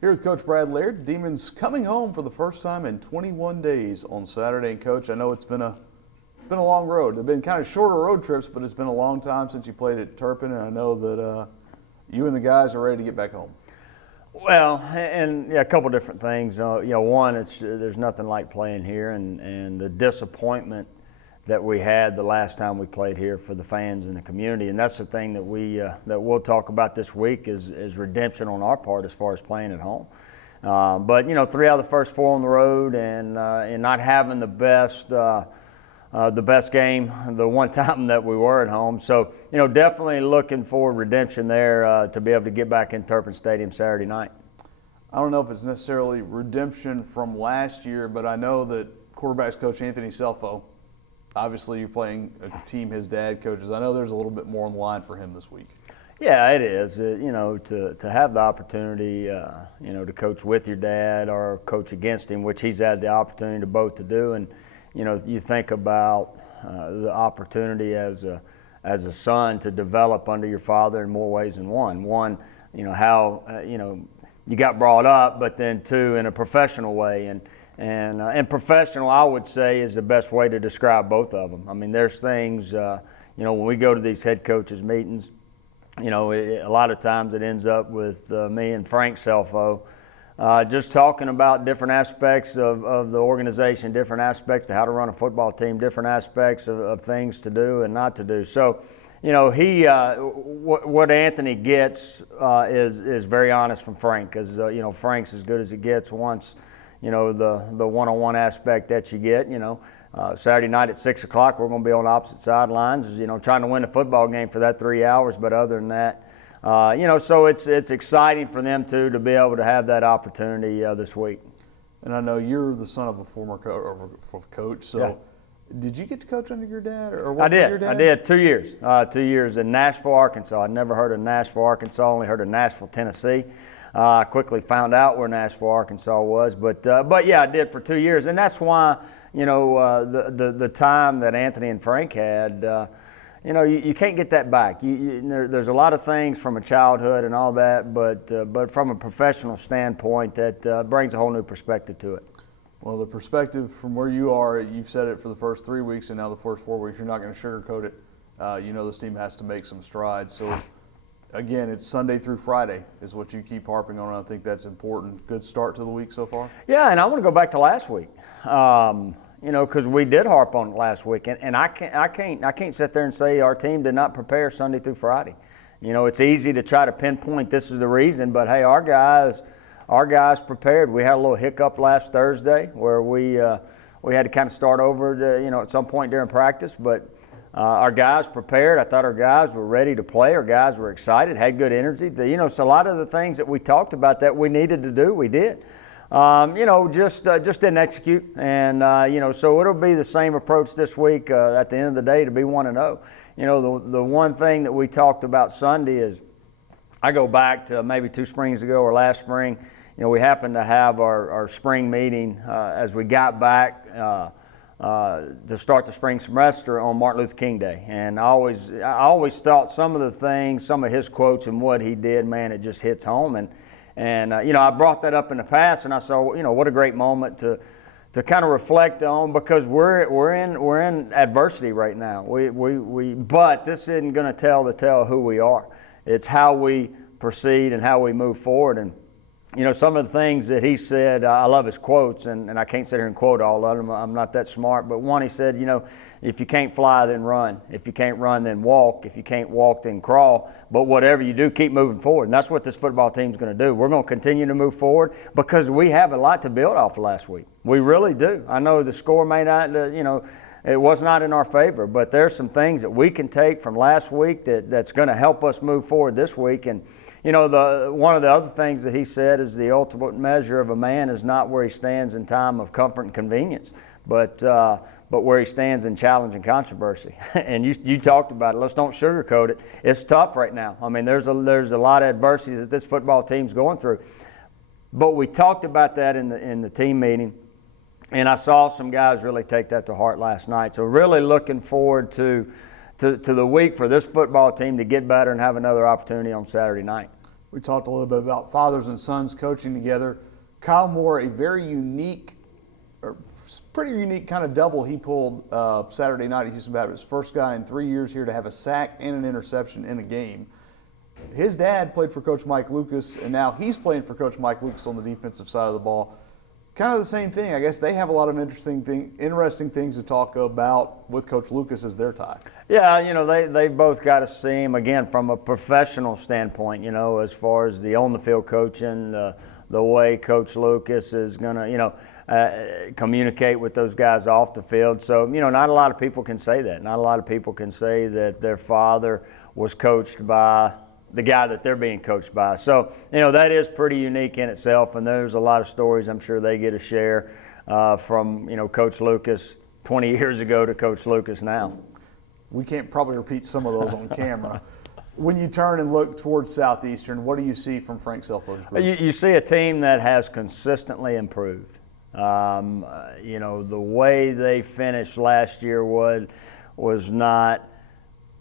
Here with Coach Brad Laird. Demons coming home for the first time in 21 days on Saturday. And Coach, I know it's been a long road. They've been kind of shorter road trips, but it's been a long time since you played at Turpin, and I know that you and the guys are ready to get back home. Well, and yeah, a couple different things. One, there's nothing like playing here, and the disappointment that we had the last time we played here for the fans and the community, and that's the thing that we'll talk about this week is redemption on our part as far as playing at home. But 3 out of the first 4 on the road, and not having the best game the one time that we were at home. So definitely looking for redemption there to be able to get back in Turpin Stadium Saturday night. I don't know if it's necessarily redemption from last year, but I know that quarterbacks coach Anthony Selfo. Obviously, you're playing a team his dad coaches. I know there's a little bit more on the line for him this week. Yeah, it is. To have the opportunity, to coach with your dad or coach against him, which he's had the opportunity to both to do. And, you think about the opportunity as a son to develop under your father in more ways than one. One, how, you got brought up, but then 2, in a professional way. And professional, I would say, is the best way to describe both of them. I mean, there's things, when we go to these head coaches meetings, a lot of times it ends up with me and Frank Selfo just talking about different aspects of the organization, different aspects of how to run a football team, different aspects of things to do and not to do. So, what Anthony gets is very honest from Frank, because Frank's as good as it gets once. The one-on-one aspect that you get, Saturday night at 6 o'clock, we're going to be on opposite sidelines, trying to win a football game for that 3 hours. But other than that, so it's exciting for them to be able to have that opportunity this week. And I know you're the son of a former coach, so yeah. Did you get to coach under your dad, or what? I did 2 years. 2 years in Nashville, Arkansas. I'd never heard of Nashville, Arkansas. Only heard of Nashville, Tennessee. I quickly found out where Nashville, Arkansas was, but yeah, I did for 2 years, and that's why the time that Anthony and Frank had, you can't get that back. There's a lot of things from a childhood and all that, but from a professional standpoint, that brings a whole new perspective to it. Well, the perspective from where you are, you've said it for the first 3 weeks, and now the first 4 weeks, you're not going to sugarcoat it. This team has to make some strides. So. Again, it's Sunday through Friday is what you keep harping on. I think that's important. Good start to the week so far? Yeah, and I want to go back to last week, because we did harp on it last week. And I can't sit there and say our team did not prepare Sunday through Friday. It's easy to try to pinpoint this is the reason, but, hey, our guys prepared. We had a little hiccup last Thursday where we had to kind of start over, at some point during practice, but our guys prepared. I thought our guys were ready to play. Our guys were excited, had good energy. So a lot of the things that we talked about that we needed to do, we did. Just didn't execute. And, so it'll be the same approach this week at the end of the day to be 1-0. The one thing that we talked about Sunday is I go back to maybe 2 springs ago or last spring. We happened to have our spring meeting as we got back to start the spring semester on Martin Luther King Day. And I always thought some of the things, some of his quotes and what he did, man, it just hits home. And I brought that up in the past, and I saw, what a great moment to kind of reflect on, because we're in adversity right now. But this isn't going to tell the tale of who we are. It's how we proceed and how we move forward. And some of the things that he said, I love his quotes, and I can't sit here and quote all of them. I'm not that smart. But one, he said, if you can't fly, then run. If you can't run, then walk. If you can't walk, then crawl. But whatever you do, keep moving forward. And that's what this football team's going to do. We're going to continue to move forward because we have a lot to build off of last week. We really do. I know the score may not, it was not in our favor, but there's some things that we can take from last week that's going to help us move forward this week. And one of the other things that he said is the ultimate measure of a man is not where he stands in time of comfort and convenience, but where he stands in challenge and controversy. And you talked about it. Let's don't sugarcoat it. It's tough right now. I mean, there's a lot of adversity that this football team's going through. But we talked about that in the team meeting, and I saw some guys really take that to heart last night. So really looking forward to the week for this football team to get better and have another opportunity on Saturday night. We talked a little bit about fathers and sons coaching together. Kyle Moore, a very unique, or pretty unique kind of double he pulled Saturday night at Houston Baptist. First guy in 3 years here to have a sack and an interception in a game. His dad played for Coach Mike Lucas, and now he's playing for Coach Mike Lucas on the defensive side of the ball. Kind of the same thing. I guess they have a lot of interesting things to talk about with Coach Lucas as their tie. Yeah, they've both got to see him, again, from a professional standpoint, as far as the on-the-field coaching, the way Coach Lucas is going to, communicate with those guys off the field. So, not a lot of people can say that. Not a lot of people can say that their father was coached by the guy that they're being coached by. So, that is pretty unique in itself, and there's a lot of stories I'm sure they get to share from, Coach Lucas 20 years ago to Coach Lucas now. We can't probably repeat some of those on camera. When you turn and look towards Southeastern, what do you see from Frank Selfo's group? You see a team that has consistently improved. The way they finished last year was not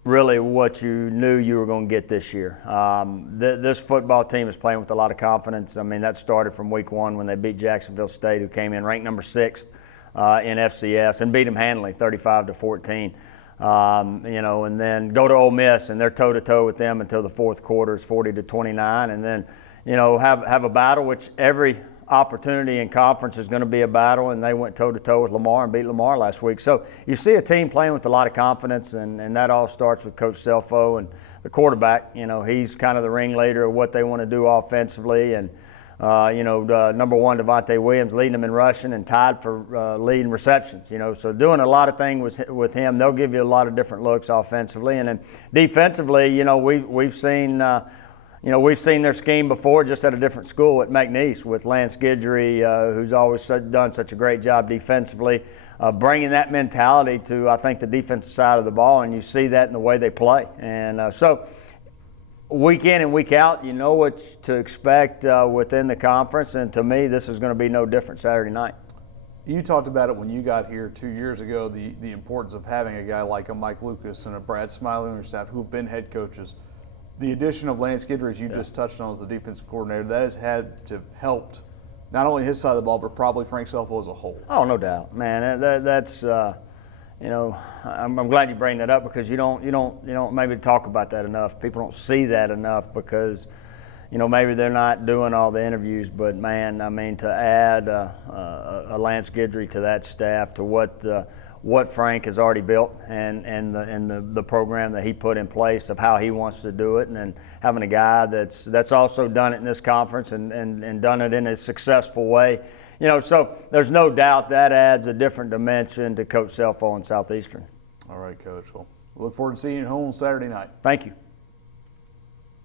really what you knew you were going to get this year. This football team is playing with a lot of confidence. I mean, that started from week one when they beat Jacksonville State, who came in ranked number 6 in FCS, and beat them handily, 35-14. And then go to Ole Miss, and they're toe-to-toe with them until the fourth quarter. It's 40-29, and then, have a battle, which every opportunity in conference is going to be a battle, and they went toe-to-toe with Lamar and beat Lamar last week. So you see a team playing with a lot of confidence, and that all starts with Coach Selfo and the quarterback. He's kind of the ringleader of what they want to do offensively, and number 1, Devontae Williams, leading them in rushing and tied for leading receptions. So doing a lot of things with him. They'll give you a lot of different looks offensively, and then defensively, we've seen. We've seen their scheme before, just at a different school at McNeese with Lance Guidry, who's always done such a great job defensively, bringing that mentality to, I think, the defensive side of the ball, and you see that in the way they play. And so week in and week out, you know what to expect within the conference, and to me, this is going to be no different Saturday night. You talked about it when you got here 2 years ago, the importance of having a guy like a Mike Lucas and a Brad Smiley on your staff who've been head coaches. The addition of Lance Guidry, as you just touched on, as the defensive coordinator, that has had to have helped not only his side of the ball, but probably Frank Selfo as a whole. Oh, no doubt, man. That's I'm glad you bring that up, because you don't maybe talk about that enough. People don't see that enough because, maybe they're not doing all the interviews. But man, I mean, to add a Lance Guidry to that staff, to what Frank has already built, and the program that he put in place of how he wants to do it, and then having a guy that's also done it in this conference and done it in a successful way. So there's no doubt that adds a different dimension to Coach Selfo in Southeastern. All right, Coach. Well, we look forward to seeing you at home Saturday night. Thank you.